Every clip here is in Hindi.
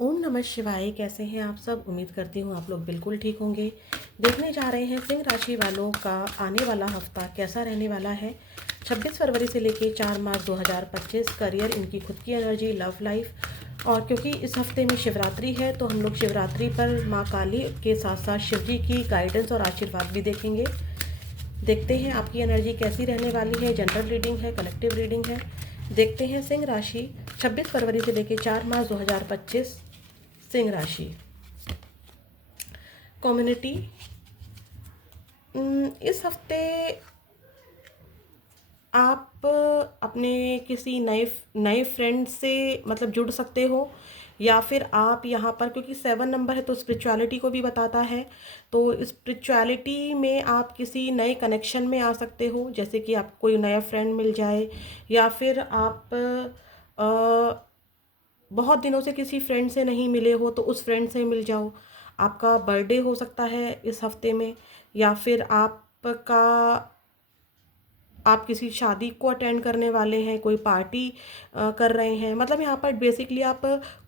ओम नमः शिवाय। कैसे हैं आप सब? उम्मीद करती हूँ आप लोग बिल्कुल ठीक होंगे। देखने जा रहे हैं सिंह राशि वालों का आने वाला हफ्ता कैसा रहने वाला है। 26 फरवरी से लेके 4 मार्च 2025। करियर, इनकी खुद की एनर्जी, लव लाइफ। और क्योंकि इस हफ्ते में शिवरात्रि है तो हम लोग शिवरात्रि पर माँ काली के साथ साथ शिव जी की गाइडेंस और आशीर्वाद भी देखेंगे। देखते हैं आपकी एनर्जी कैसी रहने वाली है। जनरल रीडिंग है, कलेक्टिव रीडिंग है। देखते हैं सिंह राशि 26 फरवरी से लेकर 4 मार्च 2025। सिंह राशि कम्युनिटी, इस हफ्ते आप अपने किसी नए नए फ्रेंड से मतलब जुड़ सकते हो, या फिर आप यहाँ पर, क्योंकि 7 नंबर है तो स्पिरिचुअलिटी को भी बताता है, तो स्पिरिचुअलिटी में आप किसी नए कनेक्शन में आ सकते हो। जैसे कि आपको कोई नया फ्रेंड मिल जाए, या फिर आप बहुत दिनों से किसी फ्रेंड से नहीं मिले हो तो उस फ्रेंड से मिल जाओ। आपका बर्थडे हो सकता है इस हफ्ते में, या फिर आप किसी शादी को अटेंड करने वाले हैं, कोई पार्टी कर रहे हैं। मतलब यहाँ पर बेसिकली आप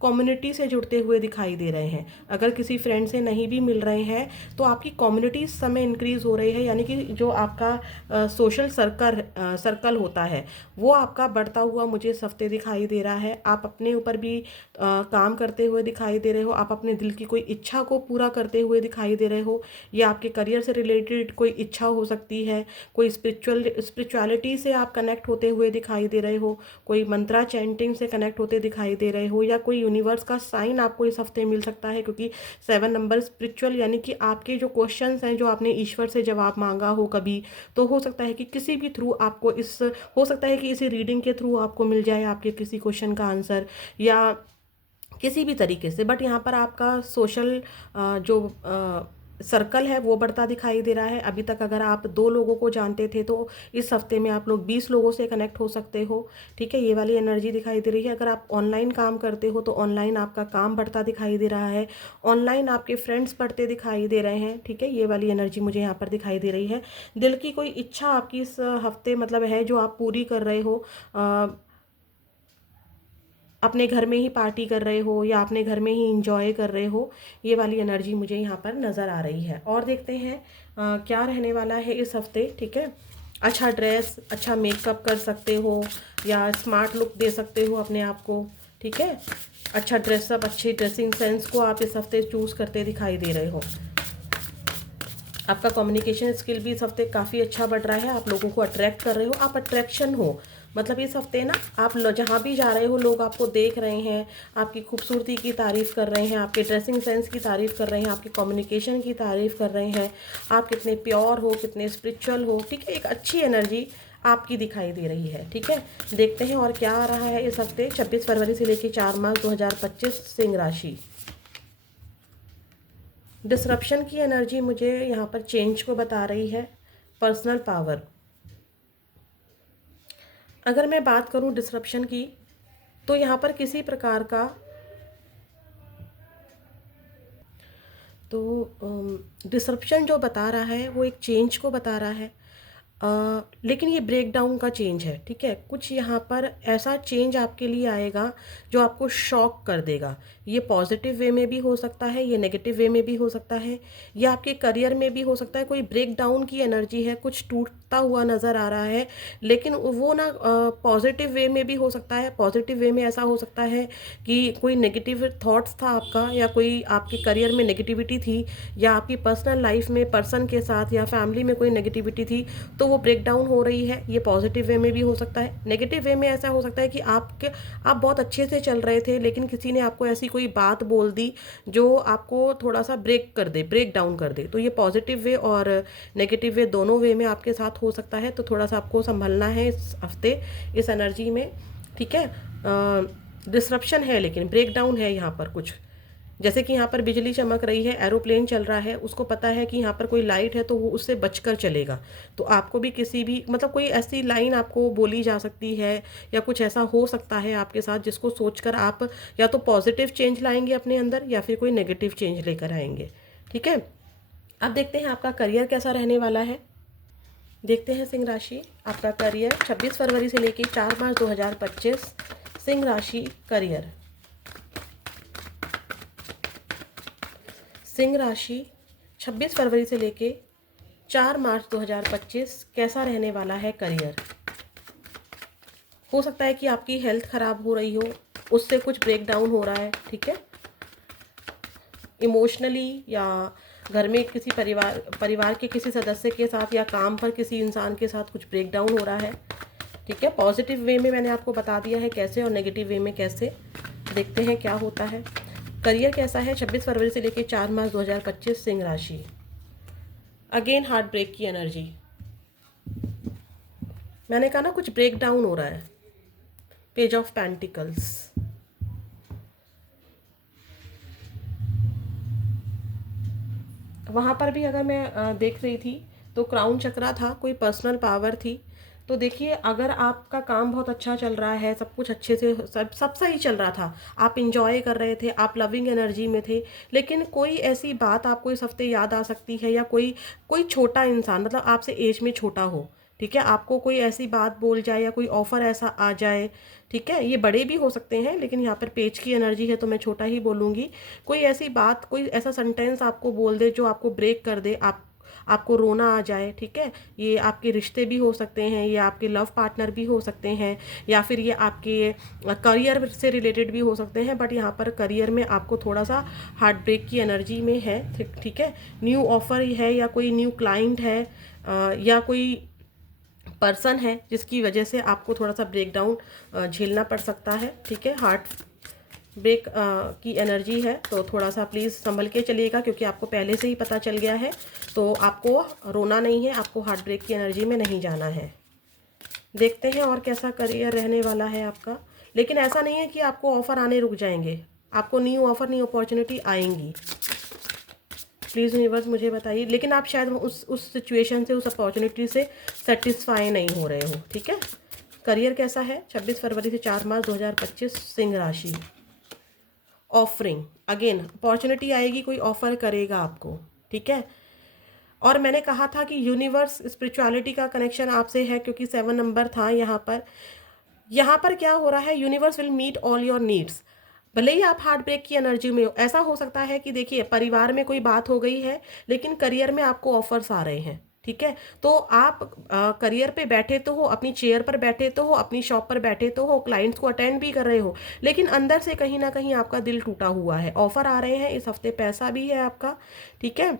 कम्युनिटी से जुड़ते हुए दिखाई दे रहे हैं। अगर किसी फ्रेंड से नहीं भी मिल रहे हैं तो आपकी कम्युनिटी इस समय इंक्रीज़ हो रही है, यानी कि जो आपका सोशल सर्कल होता है वो आपका बढ़ता हुआ मुझे इस हफ्ते दिखाई दे रहा है। आप अपने ऊपर भी काम करते हुए दिखाई दे रहे हो। आप अपने दिल की कोई इच्छा को पूरा करते हुए दिखाई दे रहे हो। या आपके करियर से रिलेटेड कोई इच्छा हो सकती है, कोई स्पिरिचुअलिटी से आप कनेक्ट होते हुए दिखाई दे रहे हो, कोई मंत्रा चैंटिंग से कनेक्ट होते दिखाई दे रहे हो, या कोई यूनिवर्स का साइन आपको इस हफ्ते मिल सकता है। क्योंकि 7 नंबर स्पिरिचुअल, यानी कि आपके जो क्वेश्चंस हैं जो आपने ईश्वर से जवाब मांगा हो कभी, तो हो सकता है कि किसी भी थ्रू आपको हो सकता है कि इसी रीडिंग के थ्रू आपको मिल जाए आपके किसी क्वेश्चन का आंसर, या किसी भी तरीके से। बट यहाँ पर आपका सोशल जो सर्कल है वो बढ़ता दिखाई दे रहा है। अभी तक अगर आप 2 लोगों को जानते थे तो इस हफ्ते में आप लोग 20 लोगों से कनेक्ट हो सकते हो। ठीक है, ये वाली एनर्जी दिखाई दे रही है। अगर आप ऑनलाइन काम करते हो तो ऑनलाइन आपका काम बढ़ता दिखाई दे रहा है। ऑनलाइन आपके फ्रेंड्स बढ़ते दिखाई दे रहे हैं। ठीक है, ये वाली एनर्जी मुझे यहाँ पर दिखाई दे रही है। दिल की कोई इच्छा आपकी इस हफ्ते मतलब है जो आप पूरी कर रहे हो। अपने घर में ही पार्टी कर रहे हो या अपने घर में ही इंजॉय कर रहे हो। ये वाली एनर्जी मुझे यहाँ पर नज़र आ रही है। और देखते हैं क्या रहने वाला है इस हफ्ते। ठीक है, अच्छा ड्रेस, अच्छा मेकअप कर सकते हो, या स्मार्ट लुक दे सकते हो अपने आप को। ठीक है, अच्छा ड्रेसअप, अच्छी ड्रेसिंग सेंस को आप इस हफ्ते चूज़ करते दिखाई दे रहे हो। आपका कम्युनिकेशन स्किल भी इस हफ्ते काफ़ी अच्छा बढ़ रहा है। आप लोगों को अट्रैक्ट कर रहे हो, आप अट्रैक्शन हो। मतलब इस हफ्ते ना आप जहाँ भी जा रहे हो लोग आपको देख रहे हैं, आपकी खूबसूरती की तारीफ़ कर रहे हैं, आपके ड्रेसिंग सेंस की तारीफ़ कर रहे हैं, आपके कम्युनिकेशन की तारीफ़ कर रहे हैं, आप कितने प्योर हो, कितने स्पिरिचुअल हो। ठीक है, एक अच्छी एनर्जी आपकी दिखाई दे रही है। ठीक है, देखते हैं और क्या आ रहा है इस हफ्ते 26 फरवरी से लेकर 4 मार्च 2025 सिंह राशि। डिसरप्शन की एनर्जी मुझे यहाँ पर चेंज को बता रही है। पर्सनल पावर, अगर मैं बात करूँ डिसरप्शन की, तो यहाँ पर किसी प्रकार का तो डिसरप्शन जो बता रहा है वो एक चेंज को बता रहा है। लेकिन ये ब्रेक डाउन का चेंज है। ठीक है, कुछ यहाँ पर ऐसा चेंज आपके लिए आएगा जो आपको शॉक कर देगा। ये पॉजिटिव वे में भी हो सकता है, ये नेगेटिव वे में भी हो सकता है, ये आपके करियर में भी हो सकता है। कोई ब्रेक डाउन की एनर्जी है, कुछ टूटता हुआ नज़र आ रहा है, लेकिन वो ना पॉजिटिव वे में भी हो सकता है। पॉजिटिव वे में ऐसा हो सकता है कि कोई नेगेटिव थॉट्स था आपका, या कोई आपके करियर में नेगेटिविटी थी, या आपकी पर्सनल लाइफ में पर्सन के साथ या फैमिली में कोई नेगेटिविटी थी, तो वो ब्रेक डाउन हो रही है। ये पॉजिटिव वे में भी हो सकता है। नेगेटिव वे में ऐसा हो सकता है कि आप बहुत अच्छे से चल रहे थे, लेकिन किसी ने आपको ऐसी कोई बात बोल दी जो आपको थोड़ा सा ब्रेक कर दे, ब्रेक डाउन कर दे। तो ये पॉजिटिव वे और नेगेटिव वे दोनों वे में आपके साथ हो सकता है। तो थोड़ा सा आपको संभलना है इस हफ्ते इस एनर्जी में। ठीक है, डिसरप्शन है लेकिन ब्रेक डाउन है यहाँ पर कुछ। जैसे कि यहाँ पर बिजली चमक रही है, एरोप्लेन चल रहा है, उसको पता है कि यहाँ पर कोई लाइट है तो वो उससे बचकर चलेगा। तो आपको भी किसी भी मतलब कोई ऐसी लाइन आपको बोली जा सकती है, या कुछ ऐसा हो सकता है आपके साथ जिसको सोचकर आप या तो पॉजिटिव चेंज लाएंगे अपने अंदर, या फिर कोई नेगेटिव चेंज लेकर आएंगे। ठीक है, अब देखते हैं आपका करियर कैसा रहने वाला है। देखते हैं सिंह राशि, आपका करियर 26 फरवरी से लेकर 4 मार्च 2025। सिंह राशि करियर, सिंह राशि 26 फरवरी से लेके 4 मार्च 2025 कैसा रहने वाला है करियर। हो सकता है कि आपकी हेल्थ ख़राब हो रही हो, उससे कुछ ब्रेक डाउन हो रहा है, ठीक है। इमोशनली या घर में किसी परिवार के किसी सदस्य के साथ या काम पर किसी इंसान के साथ कुछ ब्रेक डाउन हो रहा है, ठीक है। पॉजिटिव वे में मैंने आपको बता दिया है कैसे, और नेगेटिव वे में कैसे। देखते हैं क्या होता है। करियर कैसा है 26 फरवरी से लेकर 4 मार्च 2025 सिंह राशि। अगेन हार्ट ब्रेक की एनर्जी। मैंने कहा ना कुछ ब्रेक डाउन हो रहा है। Page of pentacles. वहाँ पर भी अगर मैं देख रही थी तो क्राउन चक्रा था, कोई पर्सनल पावर थी। तो देखिए, अगर आपका काम बहुत अच्छा चल रहा है, सब कुछ अच्छे से सब सही चल रहा था, आप इंजॉय कर रहे थे, आप लविंग एनर्जी में थे, लेकिन कोई ऐसी बात आपको इस हफ्ते याद आ सकती है, या कोई कोई छोटा इंसान, मतलब आपसे एज में छोटा हो, ठीक है, आपको कोई ऐसी बात बोल जाए या कोई ऑफ़र ऐसा आ जाए, ठीक है। ये बड़े भी हो सकते हैं, लेकिन यहाँ पर पेज की एनर्जी है तो मैं छोटा ही बोलूँगी। कोई ऐसी बात, कोई ऐसा सेंटेंस आपको बोल दे जो आपको ब्रेक कर दे, आपको रोना आ जाए, ठीक है। ये आपके रिश्ते भी हो सकते हैं, ये आपके लव पार्टनर भी हो सकते हैं, या फिर ये आपके करियर से रिलेटेड भी हो सकते हैं। बट यहाँ पर करियर में आपको थोड़ा सा हार्ट ब्रेक की एनर्जी में है, ठीक है। न्यू ऑफर है, या कोई न्यू क्लाइंट है, या कोई पर्सन है जिसकी वजह से आपको थोड़ा सा ब्रेक डाउन झेलना पड़ सकता है, ठीक है। हार्ट ब्रेक की एनर्जी है, तो थोड़ा सा प्लीज़ संभल के चलिएगा, क्योंकि आपको पहले से ही पता चल गया है, तो आपको रोना नहीं है, आपको हार्ट ब्रेक की एनर्जी में नहीं जाना है। देखते हैं और कैसा करियर रहने वाला है आपका। लेकिन ऐसा नहीं है कि आपको ऑफ़र आने रुक जाएंगे, आपको न्यू ऑफ़र, न्यू अपॉर्चुनिटी आएंगी। प्लीज़ यूनिवर्स मुझे बताइए, लेकिन आप शायद उस सिचुएशन से, उस अपॉर्चुनिटी से सेटिस्फाई नहीं हो रहे हो, ठीक है। करियर कैसा है 26 फरवरी से 4 मार्च 2025 सिंह राशि। ऑफरिंग, अगेन अपॉर्चुनिटी आएगी, कोई ऑफर करेगा आपको, ठीक है। और मैंने कहा था कि यूनिवर्स स्पिरिचुअलिटी का कनेक्शन आपसे है, क्योंकि 7 नंबर था यहाँ पर। यहाँ पर क्या हो रहा है, universe will meet all your needs. भले ही आप हार्ट ब्रेक की एनर्जी में हो, ऐसा हो सकता है कि देखिए परिवार में कोई बात हो गई है, लेकिन करियर में आपको ऑफर्स आ रहे हैं, ठीक है। तो आप करियर पे बैठे तो हो, अपनी चेयर पर बैठे तो हो, अपनी शॉप पर बैठे तो हो, क्लाइंट्स को अटेंड भी कर रहे हो, लेकिन अंदर से कहीं ना कहीं आपका दिल टूटा हुआ है। ऑफर आ रहे हैं इस हफ्ते, पैसा भी है आपका, ठीक है।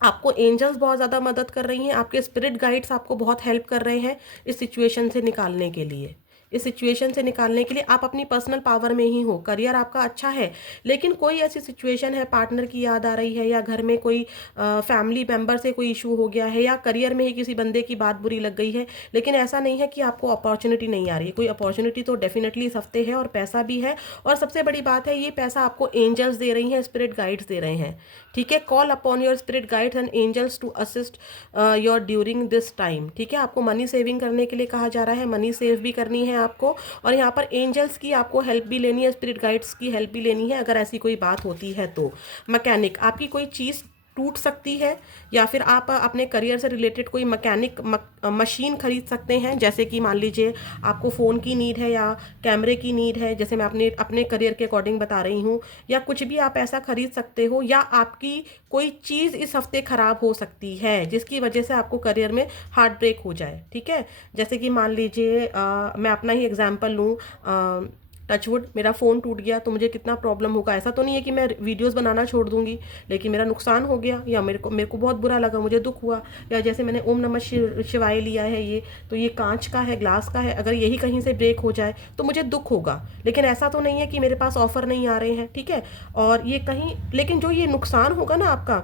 आपको एंजल्स बहुत ज़्यादा मदद कर रही हैं, आपके स्पिरिट गाइड्स आपको बहुत हेल्प कर रहे हैं इस सिचुएशन से निकालने के लिए। इस सिचुएशन से निकालने के लिए आप अपनी पर्सनल पावर में ही हो। करियर आपका अच्छा है, लेकिन कोई ऐसी सिचुएशन है, पार्टनर की याद आ रही है, या घर में कोई फैमिली मेंबर से कोई इशू हो गया है, या करियर में ही किसी बंदे की बात बुरी लग गई है, लेकिन ऐसा नहीं है कि आपको अपॉर्चुनिटी नहीं आ रही है। कोई अपॉर्चुनिटी तो डेफिनेटली इस हफ्ते है, और पैसा भी है। और सबसे बड़ी बात है, ये पैसा आपको एंजल्स दे रही हैं, स्पिरिट गाइड्स दे रहे हैं, ठीक है। Call upon your spirit guides and angels to assist your during this time, ठीक है। आपको मनी सेविंग करने के लिए कहा जा रहा है, मनी सेव भी करनी है आपको, और यहाँ पर एंजल्स की आपको हेल्प भी लेनी है, स्पिरिट गाइड्स की हेल्प भी लेनी है। अगर ऐसी कोई बात होती है तो मैकेनिक, आपकी कोई चीज़ टूट सकती है, या फिर आप अपने करियर से रिलेटेड कोई मैकेनिक मशीन खरीद सकते हैं। जैसे कि मान लीजिए आपको फ़ोन की नीड है, या कैमरे की नीड है, जैसे मैं अपने करियर के अकॉर्डिंग बता रही हूँ, या कुछ भी आप ऐसा खरीद सकते हो। या आपकी कोई चीज़ इस हफ्ते ख़राब हो सकती है, जिसकी वजह से आपको करियर में हार्ट ब्रेक हो जाए, ठीक है। जैसे कि मान लीजिए मैं अपना ही एग्जाम्पल लूँ, टचवुड मेरा फ़ोन टूट गया तो मुझे कितना प्रॉब्लम होगा। ऐसा तो नहीं है कि मैं वीडियोस बनाना छोड़ दूंगी, लेकिन मेरा नुकसान हो गया, या मेरे को बहुत बुरा लगा, मुझे दुख हुआ। या जैसे मैंने ओम नमः शिवाय लिया है, ये तो ये कांच का है, ग्लास का है, अगर यही कहीं से ब्रेक हो जाए तो मुझे दुख होगा। लेकिन ऐसा तो नहीं है कि मेरे पास ऑफ़र नहीं आ रहे हैं, ठीक है। और ये कहीं, लेकिन जो ये नुकसान होगा ना आपका,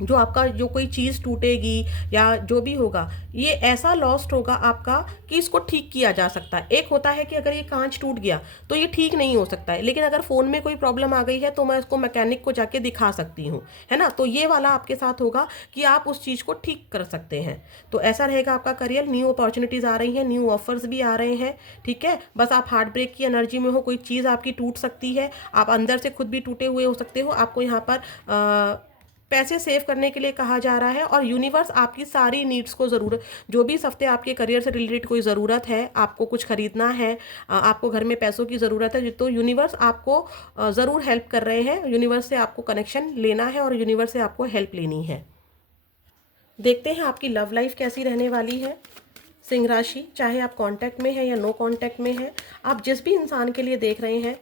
जो कोई चीज़ टूटेगी या जो भी होगा, ये ऐसा लॉस्ट होगा आपका कि इसको ठीक किया जा सकता है। एक होता है कि अगर ये कांच टूट गया तो ये ठीक नहीं हो सकता है, लेकिन अगर फ़ोन में कोई प्रॉब्लम आ गई है तो मैं इसको मैकेनिक को जाके दिखा सकती हूँ, है ना। तो ये वाला आपके साथ होगा कि आप उस चीज़ को ठीक कर सकते हैं। तो ऐसा रहेगा आपका करियर। न्यू अपॉर्चुनिटीज़ आ रही हैं, न्यू ऑफर्स भी आ रहे हैं, ठीक है। बस आप हार्ट ब्रेक की एनर्जी में हो, कोई चीज़ आपकी टूट सकती है, आप अंदर से खुद भी टूटे हुए हो सकते हो। आपको यहाँ पर पैसे सेव करने के लिए कहा जा रहा है, और यूनिवर्स आपकी सारी नीड्स को ज़रूरत, जो भी इस हफ्ते आपके करियर से रिलेटेड कोई ज़रूरत है, आपको कुछ खरीदना है, आपको घर में पैसों की ज़रूरत है, तो यूनिवर्स आपको ज़रूर हेल्प कर रहे हैं। यूनिवर्स से आपको कनेक्शन लेना है और यूनिवर्स से आपको हेल्प लेनी है। देखते हैं आपकी लव लाइफ कैसी रहने वाली है। सिंह राशि, चाहे आप कांटेक्ट में हैं या नो कांटेक्ट में हैं, आप जिस भी इंसान के लिए देख रहे हैं,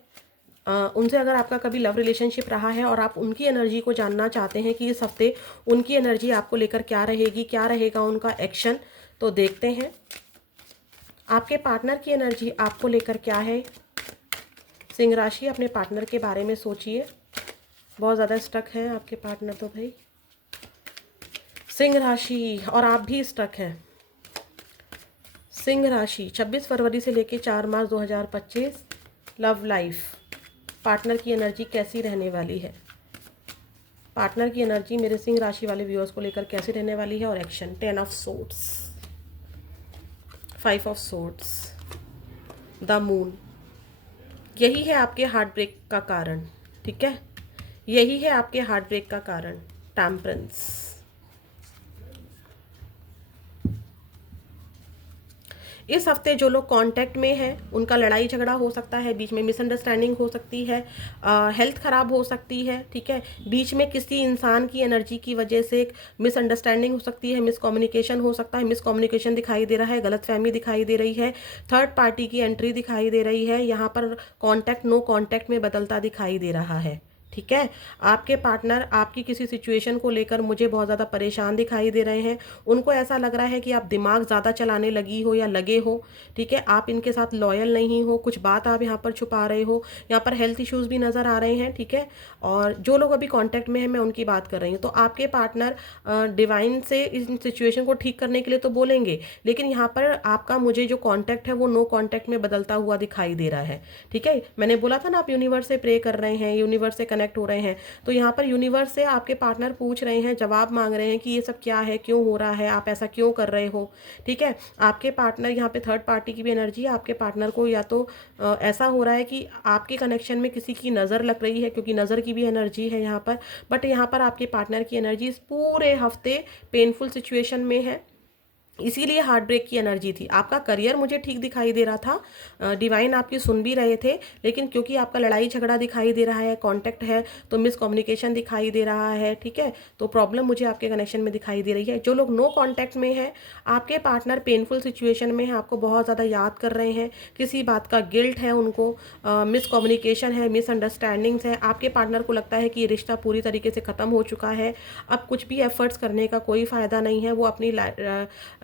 उनसे अगर आपका कभी लव रिलेशनशिप रहा है और आप उनकी एनर्जी को जानना चाहते हैं कि इस हफ्ते उनकी एनर्जी आपको लेकर क्या रहेगी, क्या रहेगा उनका एक्शन, तो देखते हैं आपके पार्टनर की एनर्जी आपको लेकर क्या है। सिंह राशि, अपने पार्टनर के बारे में सोचिए। बहुत ज़्यादा स्टक है आपके पार्टनर तो भाई। सिंह राशि, और आप भी स्टक हैं। सिंह राशि, 26 फरवरी से लेकर 4 मार्च 2025, लव लाइफ, पार्टनर की एनर्जी कैसी रहने वाली है। पार्टनर की एनर्जी मेरे सिंह राशि वाले व्यूअर्स को लेकर कैसी रहने वाली है, और action. 10 of swords, 5 of swords, the moon. यही है आपके हार्ट ब्रेक का कारण, ठीक है, यही है आपके हार्ट ब्रेक का कारण। टेम्परेंस, इस हफ्ते जो लोग कांटेक्ट में हैं उनका लड़ाई झगड़ा हो सकता है, बीच में मिसअंडरस्टैंडिंग हो सकती है, हेल्थ ख़राब हो सकती है, ठीक है, बीच में किसी इंसान की एनर्जी की वजह से एक मिसअंडरस्टैंडिंग हो सकती है, मिसकम्युनिकेशन हो सकता है। मिसकम्युनिकेशन दिखाई दे रहा है, गलतफहमी दिखाई दे रही है, थर्ड पार्टी की एंट्री दिखाई दे रही है, यहाँ पर कॉन्टैक्ट नो कॉन्टैक्ट में बदलता दिखाई दे रहा है, ठीक है। आपके पार्टनर आपकी किसी सिचुएशन को लेकर मुझे बहुत ज़्यादा परेशान दिखाई दे रहे हैं। उनको ऐसा लग रहा है कि आप दिमाग ज़्यादा चलाने लगी हो या लगे हो, ठीक है, आप इनके साथ लॉयल नहीं हो, कुछ बात आप यहाँ पर छुपा रहे हो, यहाँ पर हेल्थ इश्यूज़ भी नज़र आ रहे हैं, ठीक है। और जो लोग अभी कांटेक्ट में हैं मैं उनकी बात कर रही हूँ, तो आपके पार्टनर डिवाइन से इस सिचुएशन को ठीक करने के लिए तो बोलेंगे, लेकिन यहाँ पर आपका मुझे जो कॉन्टैक्ट है वो नो कॉन्टैक्ट में बदलता हुआ दिखाई दे रहा है, ठीक है। मैंने बोला था ना आप यूनिवर्स से प्रे कर रहे हैं, यूनिवर्स से कनेक्ट हो रहे हैं, तो यहाँ पर यूनिवर्स से आपके पार्टनर पूछ रहे हैं, जवाब मांग रहे हैं कि ये सब क्या है, क्यों हो रहा है, आप ऐसा क्यों कर रहे हो, ठीक है। आपके पार्टनर, यहाँ पे थर्ड पार्टी की भी एनर्जी है, आपके पार्टनर को या तो ऐसा हो रहा है कि आपके कनेक्शन में किसी की नज़र लग रही है, क्योंकि नज़र की भी एनर्जी है यहाँ पर, बट यहाँ पर आपके पार्टनर की एनर्जी इस पूरे हफ्ते पेनफुल सिचुएशन में है, इसीलिए हार्ट ब्रेक की एनर्जी थी। आपका करियर मुझे ठीक दिखाई दे रहा था, डिवाइन आपकी सुन भी रहे थे, लेकिन क्योंकि आपका लड़ाई झगड़ा दिखाई दे रहा है, कांटेक्ट है, तो मिसकम्युनिकेशन दिखाई दे रहा है, ठीक है, तो प्रॉब्लम मुझे आपके कनेक्शन में दिखाई दे रही है। जो लोग नो कांटेक्ट में हैं, आपके पार्टनर पेनफुल सिचुएशन में है, आपको बहुत ज़्यादा याद कर रहे हैं, किसी बात का गिल्ट है उनको, मिसकम्युनिकेशन है, मिसअंडरस्टैंडिंग्स है, आपके पार्टनर को लगता है कि ये रिश्ता पूरी तरीके से ख़त्म हो चुका है, अब कुछ भी एफर्ट्स करने का कोई फ़ायदा नहीं है, वो अपनी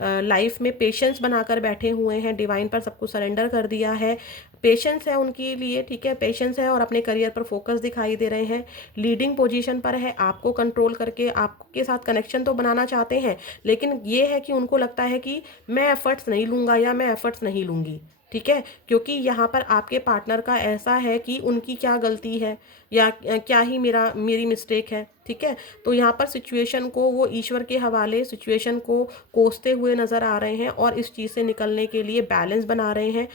लाइफ में पेशेंस बनाकर बैठे हुए हैं, डिवाइन पर सब कुछ सरेंडर कर दिया है, पेशेंस है उनके लिए, ठीक है, पेशेंस है, और अपने करियर पर फोकस दिखाई दे रहे हैं, लीडिंग पोजीशन पर है, आपको कंट्रोल करके आपके साथ कनेक्शन तो बनाना चाहते हैं, लेकिन ये है कि उनको लगता है कि मैं एफर्ट्स नहीं लूँगा या मैं एफर्ट्स नहीं लूँगी, ठीक है, क्योंकि यहाँ पर आपके पार्टनर का ऐसा है कि उनकी क्या गलती है या क्या ही मेरी मिस्टेक है, ठीक है। तो यहाँ पर सिचुएशन को वो ईश्वर के हवाले, सिचुएशन को कोसते हुए नज़र आ रहे हैं और इस चीज़ से निकलने के लिए बैलेंस बना रहे हैं।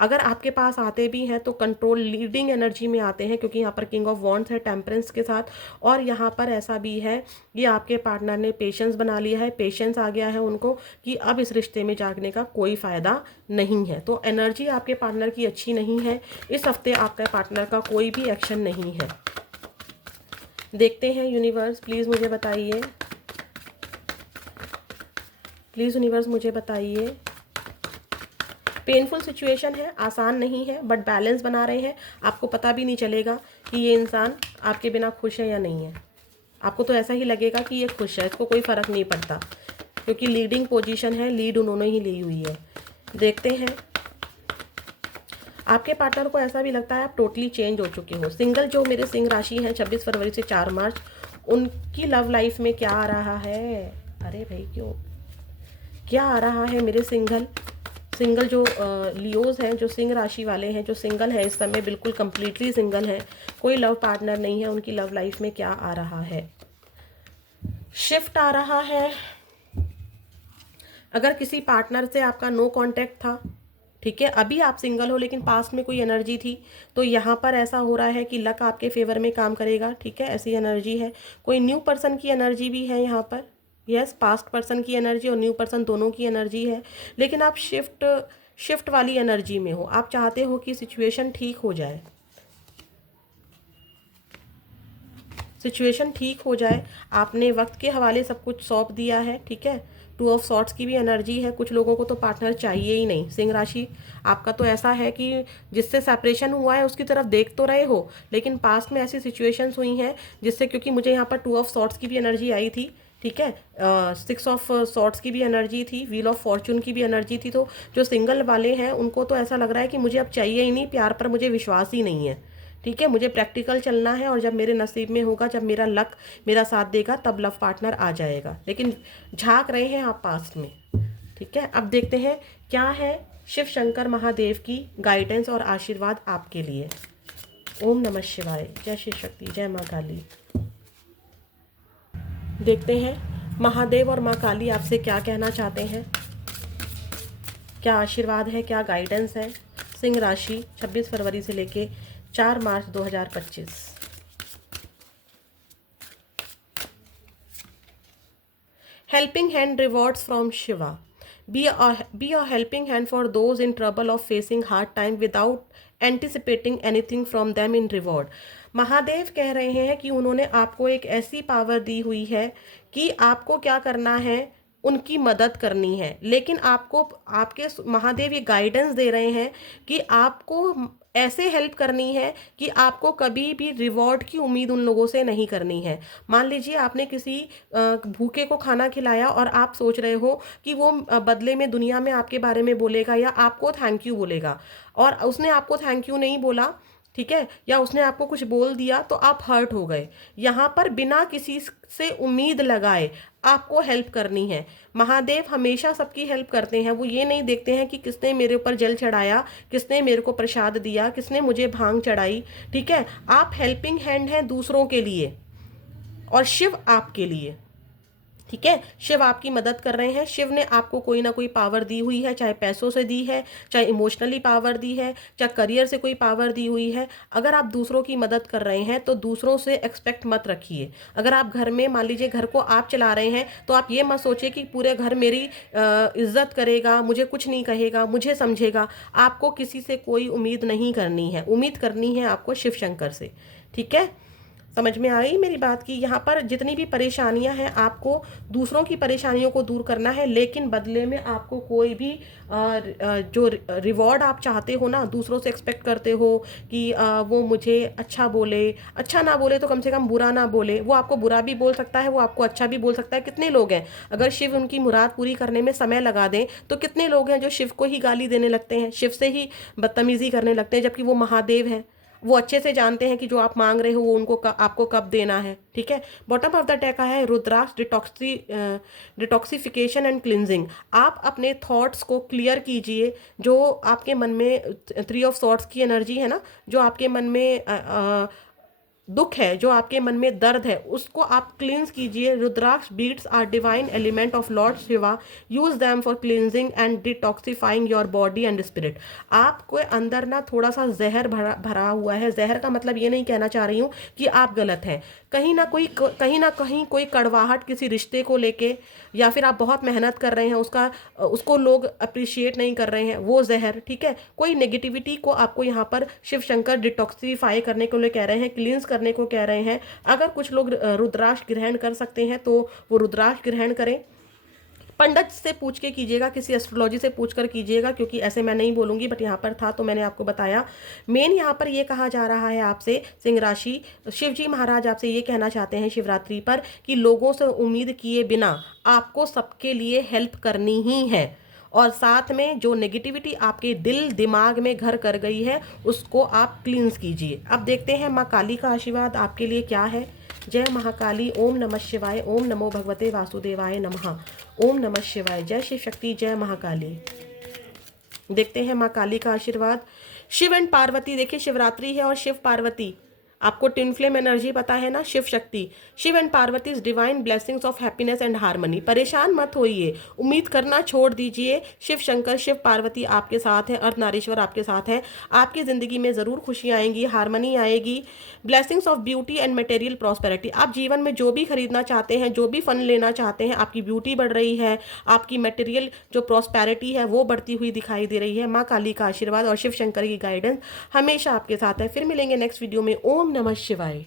अगर आपके पास आते भी हैं तो कंट्रोल लीडिंग एनर्जी में आते हैं, क्योंकि यहाँ पर किंग ऑफ वॉन्ड्स है टेम्परेंस के साथ, और यहाँ पर ऐसा भी है कि आपके पार्टनर ने पेशेंस बना लिया है, पेशेंस आ गया है उनको कि अब इस रिश्ते में जागने का कोई फ़ायदा नहीं है। तो एनर्जी आपके पार्टनर की अच्छी नहीं है, इस हफ्ते आपके पार्टनर का कोई भी एक्शन नहीं है। देखते हैं यूनिवर्स, प्लीज़ मुझे बताइए, प्लीज़ यूनिवर्स मुझे बताइए। पेनफुल सिचुएशन है, आसान नहीं है, बट बैलेंस बना रहे हैं, आपको पता भी नहीं चलेगा कि ये इंसान आपके बिना खुश है या नहीं है, आपको तो ऐसा ही लगेगा कि ये खुश है, इसको कोई फ़र्क नहीं पड़ता, क्योंकि लीडिंग पोजीशन है, लीड उन्होंने ही ली हुई है। देखते हैं, आपके पार्टनर को ऐसा भी लगता है आप टोटली चेंज हो चुके हो। सिंगल जो मेरे सिंह राशि हैं 26 फरवरी से 4 मार्च, उनकी लव लाइफ में क्या आ रहा है, अरे भाई क्यों क्या आ रहा है मेरे सिंगल जो लियोज हैं, जो सिंह राशि वाले हैं, जो सिंगल है इस समय, बिल्कुल कंप्लीटली सिंगल है, कोई लव पार्टनर नहीं है, उनकी लव लाइफ में क्या आ रहा है। शिफ्ट आ रहा है। अगर किसी पार्टनर से आपका नो कांटेक्ट था, ठीक है, अभी आप सिंगल हो लेकिन पास्ट में कोई एनर्जी थी, तो यहाँ पर ऐसा हो रहा है कि लक आपके फेवर में काम करेगा। ठीक है, ऐसी एनर्जी है। कोई न्यू पर्सन की एनर्जी भी है यहाँ पर। यस, पास्ट पर्सन की एनर्जी और न्यू पर्सन दोनों की एनर्जी है। लेकिन आप शिफ्ट वाली एनर्जी में हो, आप चाहते हो कि सिचुएशन ठीक हो जाए, सिचुएशन ठीक हो जाए। आपने वक्त के हवाले सब कुछ सौंप दिया है। ठीक है, टू ऑफ सॉर्ट्स की भी एनर्जी है। कुछ लोगों को तो पार्टनर चाहिए ही नहीं। सिंह राशि, आपका तो ऐसा है कि जिससे सेपरेशन हुआ है उसकी तरफ देख तो रहे हो, लेकिन पास्ट में ऐसी सिचुएशंस हुई हैं जिससे, क्योंकि मुझे यहाँ पर टू ऑफ सॉर्ट्स की भी एनर्जी आई थी। ठीक है, सिक्स ऑफ सॉर्ट्स की भी एनर्जी थी, व्हील ऑफ फॉर्चून की भी एनर्जी थी। तो जो सिंगल वाले हैं उनको तो ऐसा लग रहा है कि मुझे अब चाहिए ही नहीं, प्यार पर मुझे विश्वास ही नहीं है। ठीक है, मुझे प्रैक्टिकल चलना है, और जब मेरे नसीब में होगा, जब मेरा लक मेरा साथ देगा, तब लव पार्टनर आ जाएगा। लेकिन झांक रहे हैं आप पास्ट में। ठीक है, अब देखते हैं क्या है शिव शंकर महादेव की गाइडेंस और आशीर्वाद आपके लिए। ओम नमः शिवाय, जय शिव शक्ति, जय माँ काली। देखते हैं महादेव और माँ काली आपसे क्या कहना चाहते हैं, क्या आशीर्वाद है, क्या गाइडेंस है। सिंह राशि 26 फरवरी से लेके 4 मार्च 2025। Helping hand rewards from Shiva. Be a helping hand for those in trouble of facing hard time without anticipating anything from them in reward. Mahadev कह रहे हैं कि उन्होंने आपको एक ऐसी पावर दी हुई है कि आपको क्या करना है, उनकी मदद करनी है। लेकिन आपको, आपके महादेव ये गाइडेंस दे रहे हैं कि आपको ऐसे हेल्प करनी है कि आपको कभी भी रिवॉर्ड की उम्मीद उन लोगों से नहीं करनी है। मान लीजिए आपने किसी भूखे को खाना खिलाया और आप सोच रहे हो कि वो बदले में दुनिया में आपके बारे में बोलेगा या आपको थैंक यू बोलेगा, और उसने आपको थैंक यू नहीं बोला, ठीक है, या उसने आपको कुछ बोल दिया तो आप हर्ट हो गए। यहाँ पर बिना किसी से उम्मीद लगाए आपको हेल्प करनी है। महादेव हमेशा सबकी हेल्प करते हैं। वो ये नहीं देखते हैं कि किसने मेरे ऊपर जल चढ़ाया, किसने मेरे को प्रसाद दिया, किसने मुझे भांग चढ़ाई। ठीक है, आप हेल्पिंग हैंड हैं दूसरों के लिए, और शिव आपके लिए। ठीक है, शिव आपकी मदद कर रहे हैं। शिव ने आपको कोई ना कोई पावर दी हुई है, चाहे पैसों से दी है, चाहे इमोशनली पावर दी है, चाहे करियर से कोई पावर दी हुई है। अगर आप दूसरों की मदद कर रहे हैं तो दूसरों से एक्सपेक्ट मत रखिए। अगर आप घर में, मान लीजिए घर को आप चला रहे हैं, तो आप ये मत सोचिए कि पूरे घर मेरी इज्जत करेगा, मुझे कुछ नहीं कहेगा, मुझे समझेगा। आपको किसी से कोई उम्मीद नहीं करनी है, उम्मीद करनी है आपको शिव शंकर से। ठीक है, समझ में आई मेरी बात की। यहाँ पर जितनी भी परेशानियां हैं, आपको दूसरों की परेशानियों को दूर करना है, लेकिन बदले में आपको कोई भी जो रिवॉर्ड आप चाहते हो ना, दूसरों से एक्सपेक्ट करते हो कि वो मुझे अच्छा बोले, अच्छा ना बोले तो कम से कम बुरा ना बोले। वो आपको बुरा भी बोल सकता है, वो आपको अच्छा भी बोल सकता है। कितने लोग हैं, अगर शिव उनकी मुराद पूरी करने में समय लगा दें तो कितने लोग हैं जो शिव को ही गाली देने लगते हैं, शिव से ही बदतमीजी करने लगते हैं, जबकि वो महादेव हैं। वो अच्छे से जानते हैं कि जो आप मांग रहे हो वो उनको आपको कब देना है। ठीक है, बॉटम ऑफ द डेक है रुद्राक्ष डिटॉक्सिफिकेशन एंड क्लिनजिंग। आप अपने थॉट्स को क्लियर कीजिए। जो आपके मन में 3 ऑफ सॉर्ट्स की एनर्जी है ना, जो आपके मन में दुख है, जो आपके मन में दर्द है, उसको आप क्लींस कीजिए। Rudraksha beads are divine element of lord Shiva, use them for cleansing and detoxifying your body and spirit. आपको अंदर ना थोड़ा सा जहर भरा हुआ है। जहर का मतलब ये नहीं कहना चाह रही हूँ कि आप गलत हैं। कहीं ना कहीं कोई कड़वाहट किसी रिश्ते को लेके, या फिर आप बहुत मेहनत कर रहे हैं, उसको लोग अप्रिशिएट नहीं कर रहे हैं, वो जहर। ठीक है, कोई नेगेटिविटी को आपको यहाँ पर शिव शंकर डिटॉक्सिफाई करने के लिए कह रहे हैं, क्लींस करने को कह रहे हैं। अगर कुछ लोग रुद्राक्ष ग्रहण कर सकते हैं तो वो रुद्राक्ष ग्रहण करें। पंडित से पूछ के कीजिएगा, किसी एस्ट्रोलॉजी से पूछ कर कीजिएगा, क्योंकि ऐसे मैं नहीं बोलूंगी, बट यहाँ पर था तो मैंने आपको बताया। मेन यहाँ पर ये कहा जा रहा है आपसे, सिंह राशि, शिव जी महाराज आपसे ये कहना चाहते हैं शिवरात्रि पर कि लोगों से उम्मीद किए बिना आपको सबके लिए हेल्प करनी ही है, और साथ में जो नेगेटिविटी आपके दिल दिमाग में घर कर गई है उसको आप क्लींस कीजिए। अब देखते हैं माँ काली का आशीर्वाद आपके लिए क्या है। जय महाकाली, ओम नमः शिवाय, ओम नमो भगवते वासुदेवाय नमः, ओम नमः शिवाय, जय शिव शक्ति, जय महाकाली। देखते हैं माँ काली का आशीर्वाद। शिव एंड पार्वती, देखिए शिवरात्रि है और शिव पार्वती आपको ट्विन फ्लेम एनर्जी पता है ना, Shiva Shakti, Shiva and Parvati is divine blessings of happiness and harmony. परेशान मत होइए, उम्मीद करना छोड़ दीजिए। शिव शंकर, शिव पार्वती आपके साथ हैं, अर्धनारीश्वर आपके साथ हैं। आपकी ज़िंदगी में ज़रूर खुशियाँ आएंगी, हार्मनी आएगी, blessings of beauty and material prosperity. आप जीवन में जो भी खरीदना चाहते हैं, जो भी फन लेना चाहते हैं, आपकी ब्यूटी बढ़ रही है, आपकी मटेरियल जो प्रॉस्पेरिटी है वो बढ़ती हुई दिखाई दे रही है। माँ काली का आशीर्वाद और शिव शंकर की गाइडेंस हमेशा आपके साथ है। फिर मिलेंगे नेक्स्ट वीडियो में। ओम नमः शिवाय।